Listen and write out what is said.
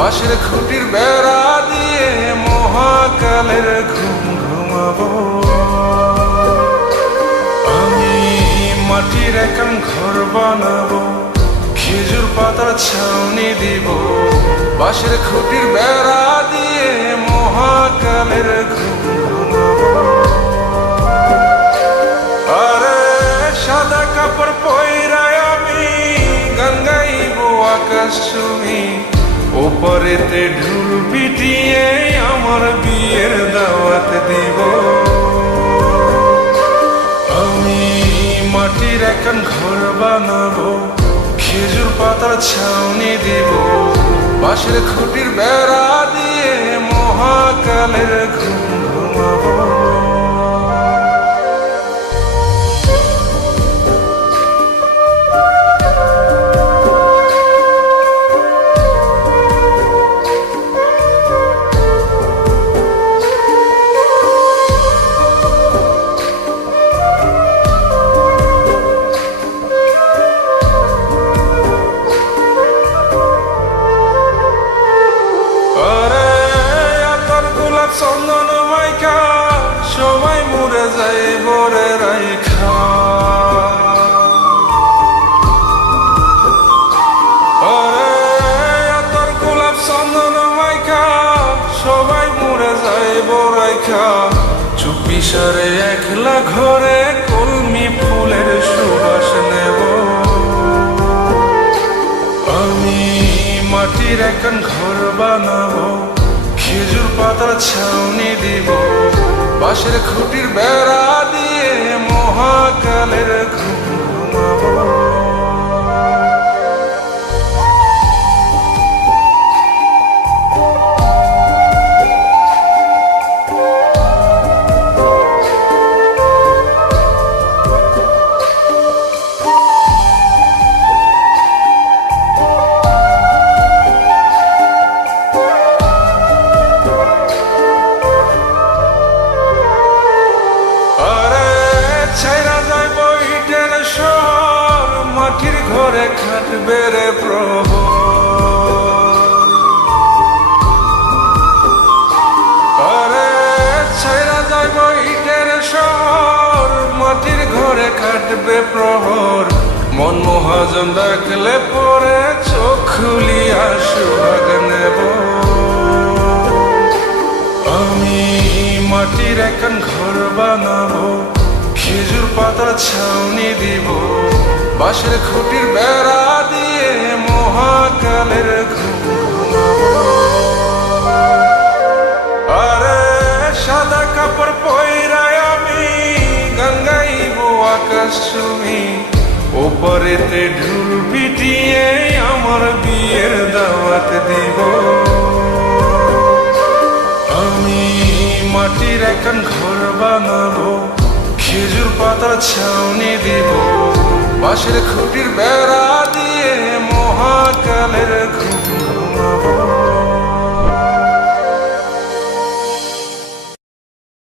বাঁশের খুঁটির বেড়া দিয়ে মহাকালের ঘুম ঘুমাবো। আমি মাটির একান ঘর বানাবো, খেজুর পাতার ছাউনি দিব, বাঁশের খুঁটির বেড়া দিয়ে মহাকালের ঘুম ঘুমাবো। আরে সাদা কাপড় পয়রায় আমি গান গাইবো আকাশ ছুঁই, ওপরেতে ঢোল পিটিয়ে আমার বিয়ের দাওয়াত দিব। আমি মাটির একান ঘর বানাবো, খেজুর পাতার ছাউনি দিব, বাঁশের খুঁটির বেড়া দিয়ে মহাকালের ঘুম ঘুমাবো। চন্দন মাইকা সবাই মরে যায় বরে রাইখা, তোর গোলাপ চন্দন মাইকা সবাই মরে যায় বরাইখা, চুপি সারে একলা ঘরে কলমি ফুলের সুবাস নেব। আমি মাটির একান ঘর বানাবো, খেজুর পাতার ছাউনি দিব, বাঁশের খুঁটির বেড়া দিয়ে মহাকালের ঘুম ঘুমাবো। মাটির ঘরে খাটবে রে প্রহর, আরে ছাইরা যাইব ইটের শহর, মাটির ঘরে খাটবে প্রহর, মন মহাজন ডাকলে পরে চোখ খুলিয়া সুহাগ নেব। আমি মাটির একান ঘর বানাবো, খেজুর পাতার ছাউনি দিব, বাঁশের খুঁটির বেড়া দিয়ে মহাকালের ঘুম ঘুমাবো। আরে সাদা কাপড় পয়রায় আমি গান গাইবো আকাশ ছুঁই, ওপরেতে ঢোল পিটিয়ে আমার বিয়ের দাওয়াত দিব। আমি মাটির একান ঘর বানাবো, খেজুর পাতার ছাউনি দিব, বাঁশের খুঁটির বেড়া দিয়ে মহাকালের ঘুম